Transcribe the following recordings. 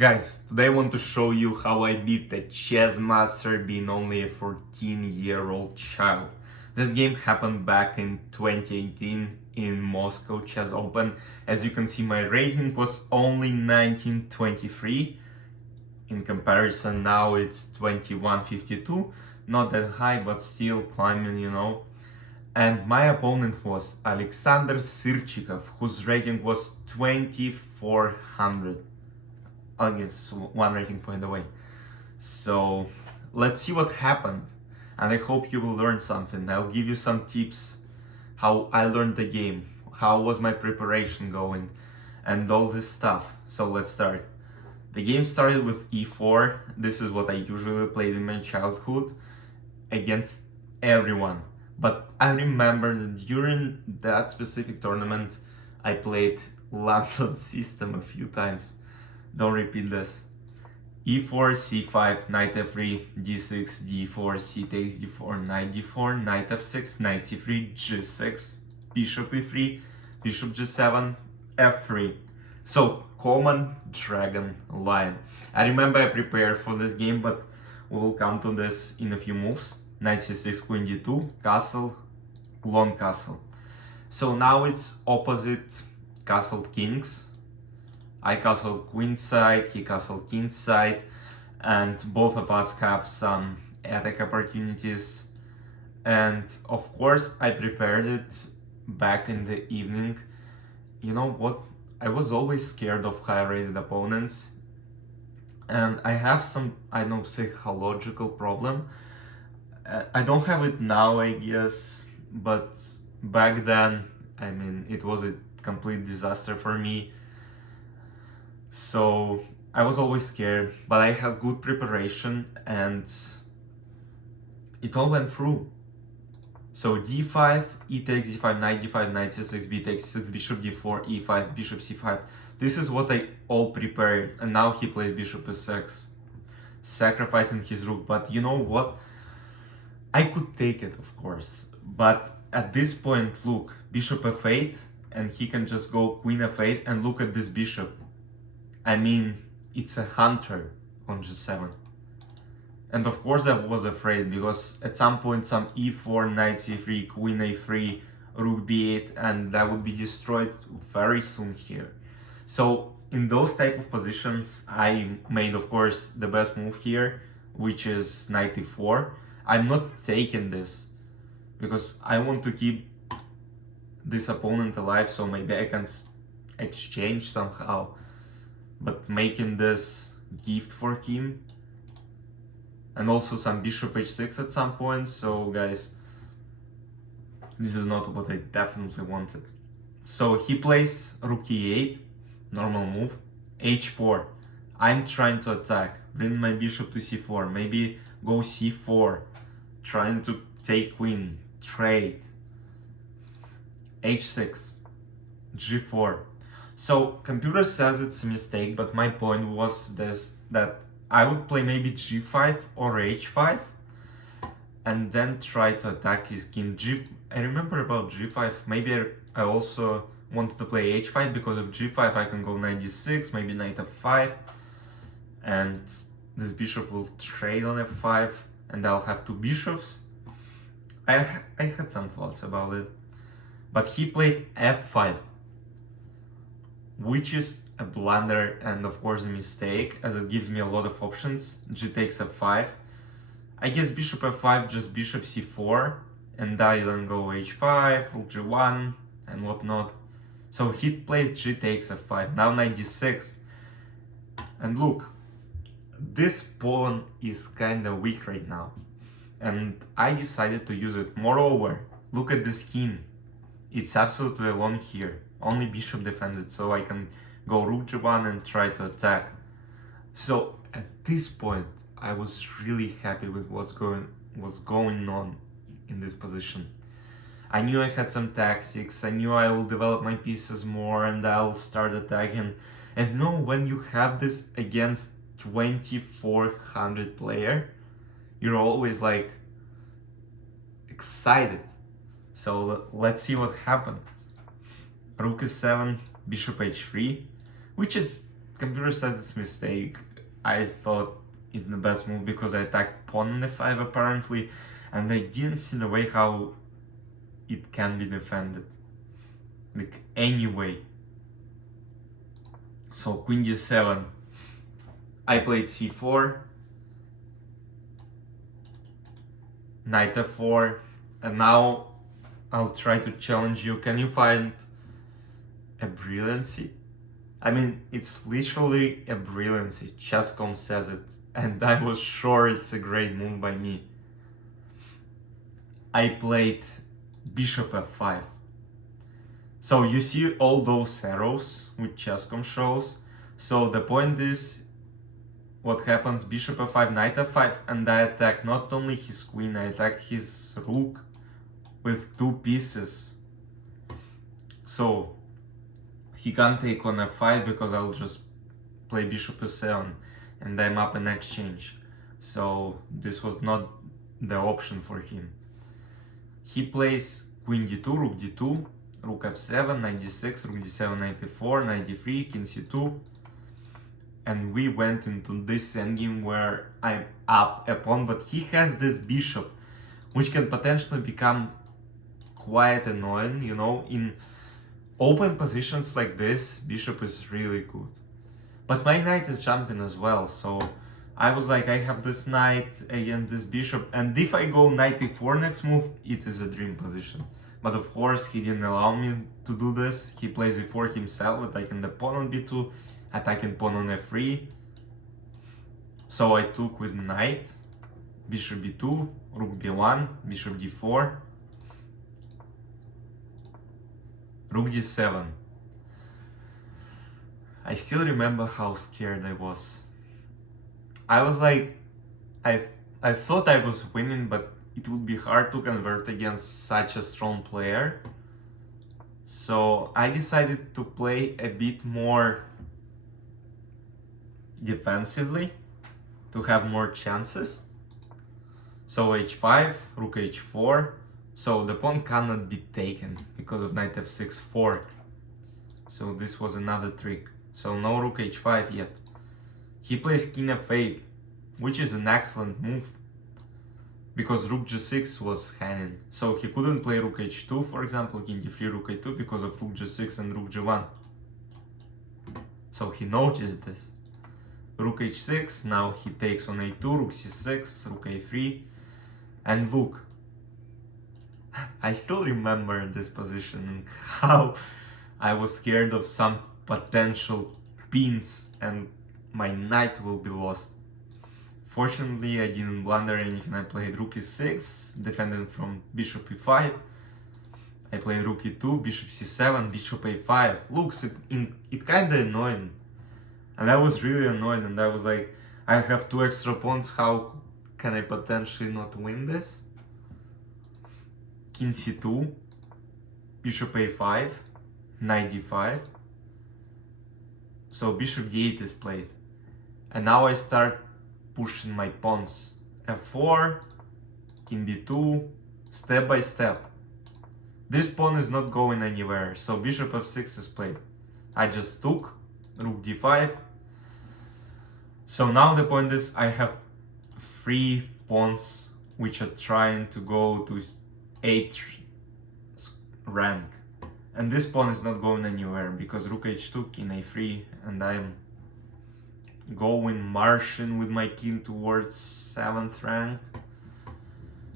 Guys, today I want to show you how I beat the chess master being only a 14-year-old child. This game happened back in 2018 in Moscow Chess Open. As you can see, my rating was only 1923. In comparison, now it's 2152. Not that high, but still climbing. And my opponent was Alexander Syrchikov, whose rating was 2400. I guess one rating point away. So let's see what happened, and I hope you will learn something. I'll give you some tips how I learned the game, how was my preparation going, and all this stuff. So let's start. The game started with e4. This is what I usually played in my childhood against everyone. But I remember that during that specific tournament I played London system a few times. Don't repeat this. e4, c5, knight f3, d6, d4, c takes d4, knight d4, knight f6, knight c3, g6, bishop e3, bishop g7, f3. So, common dragon line. I remember I prepared for this game, but we'll come to this in a few moves. Knight c6, queen d2, castle, long castle. So now it's opposite castled kings. I castled queen side, he castled king side, and both of us have some attack opportunities. And of course I prepared it back in the evening. You know what? I was always scared of high-rated opponents, and I have some, psychological problem. I don't have it now, I guess, but back then, it was a complete disaster for me. So I was always scared, but I had good preparation and it all went through. So d5, e takes d5, knight d5, knight c6, b takes c6, bishop d4, e5, bishop c5. This is what I all prepared, and now he plays bishop e6, sacrificing his rook. But you know what? I could take it, of course, but at this point, look, bishop f8, and he can just go queen f8, and look at this bishop. It's a hunter on g7. And of course I was afraid, because at some point some e4, knight c3, queen a3, rook b8, and that would be destroyed very soon here. So in those type of positions I made, of course, the best move here, which is knight e4. I'm not taking this because I want to keep this opponent alive, so maybe I can exchange somehow. But making this gift for him, and also some bishop h6 at some point. So guys, this is not what I definitely wanted. So he plays rook e8, normal move, h4. I'm trying to attack, bring my bishop to c4, maybe go c4, trying to take queen, trade, h6, g4. So computer says it's a mistake, but my point was this, that I would play maybe g5 or h5 and then try to attack his king. I remember about g5, maybe I also wanted to play h5, because of g5 I can go knight d6, maybe knight f5, and this bishop will trade on f5 and I'll have two bishops. I had some thoughts about it, but he played f5, which is a blunder and of course a mistake, as it gives me a lot of options. G takes f5. I guess bishop f5, just bishop c4, and I then go h5, rook g1, and whatnot. So he plays g takes f5, now knight d6. And look, this pawn is kinda weak right now, and I decided to use it. Moreover, look at this king. It's absolutely alone here. Only bishop defends it, so I can go rook g1 and try to attack. So at this point, I was really happy with what's going on in this position. I knew I had some tactics, I knew I will develop my pieces more and I'll start attacking. And when you have this against 2400 player, you're always like excited. So let's see what happens. Rook e7, bishop h3, which is computer says it's a mistake. I thought it's the best move because I attacked pawn on f5 apparently, and I didn't see the way how it can be defended, like any way. So queen g7, I played c4, knight f4, and now I'll try to challenge you. Can you find a brilliancy? I mean, it's literally a brilliancy. Chess.com says it, and I was sure it's a great move by me. I played bishop f5. So you see all those arrows which Chess.com shows. So the point is, what happens, bishop f5, knight f5, and I attack not only his queen, I attack his rook with 2 pieces. So he can't take on f5 because I'll just play bishop e7 and I'm up in exchange. So this was not the option for him. He plays queen d2, rook d2, rook f7, knight d6, rook d7, knight e4, knight d3, king c2. And we went into this endgame where I'm up a pawn, but he has this bishop, which can potentially become quite annoying, you know. In open positions like this, bishop is really good. But my knight is jumping as well, so I was like, I have this knight against this bishop, and if I go knight e4 next move, it is a dream position. But of course, he didn't allow me to do this. He plays e4 himself, attacking the pawn on b2, attacking pawn on f3. So I took with knight, bishop b2, rook b1, bishop d4, rook d7. I still remember how scared I was. I was like, I thought I was winning, but it would be hard to convert against such a strong player. So I decided to play a bit more defensively to have more chances. So h5, rook h4. So the pawn cannot be taken because of knight f6 fork. So this was another trick. So no rook h5 yet. He plays king f8, which is an excellent move because rook g6 was hanging. So he couldn't play rook h2, for example, king d3, rook a2 because of rook g6 and rook g1. So he noticed this. Rook h6, now he takes on a2, rook c6, rook a3, and look. I still remember this position and how I was scared of some potential pins and my knight will be lost. Fortunately, I didn't blunder anything. I played rook e6, defending from bishop e5. I played rook e2, bishop c7, bishop a5. Looks, it kinda annoying. And I was really annoyed and I was like, I have 2 extra pawns, how can I potentially not win this? King c2, bishop a5, knight d5. So bishop d8 is played. And now I start pushing my pawns. f4, king b2, step by step. This pawn is not going anywhere, so bishop f6 is played. I just took, rook d5. So now the point is I have 3 pawns which are trying to go to 8th rank. And this pawn is not going anywhere because rook h2, king a3, and I'm going marching with my king towards 7th rank.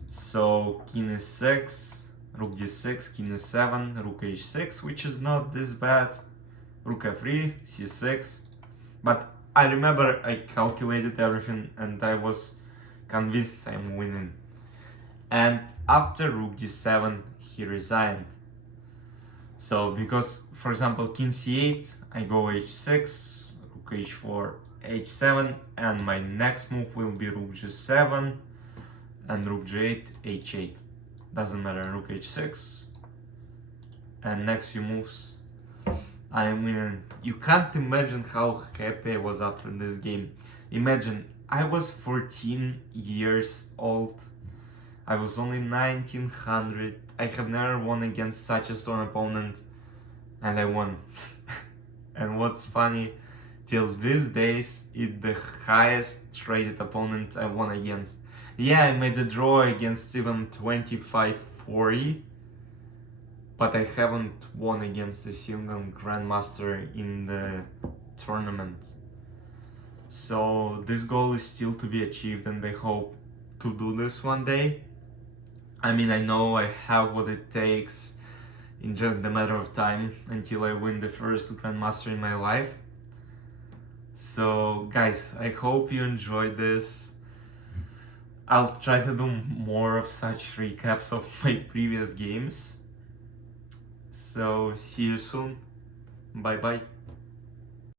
So king e6, rook d6, king e7, rook h6, which is not this bad. Rook f3, c6. But I remember I calculated everything and I was convinced I'm winning. And after rook d7, he resigned. So because, for example, king c8, I go h6, rook h4, h7, and my next move will be rook g7 and rook g8, h8. Doesn't matter, rook h6. And next few moves, I mean, you can't imagine how happy I was after this game. Imagine, I was 14 years old. I was only 1900. I have never won against such a strong opponent, and I won. And what's funny, till these days, it's the highest rated opponent I won against. Yeah, I made a draw against even 25-40, but I haven't won against a single Grandmaster in the tournament. So this goal is still to be achieved, and I hope to do this one day. I mean, I know I have what it takes in just a matter of time until I win the first Grandmaster in my life. So guys, I hope you enjoyed this. I'll try to do more of such recaps of my previous games. So see you soon. Bye bye.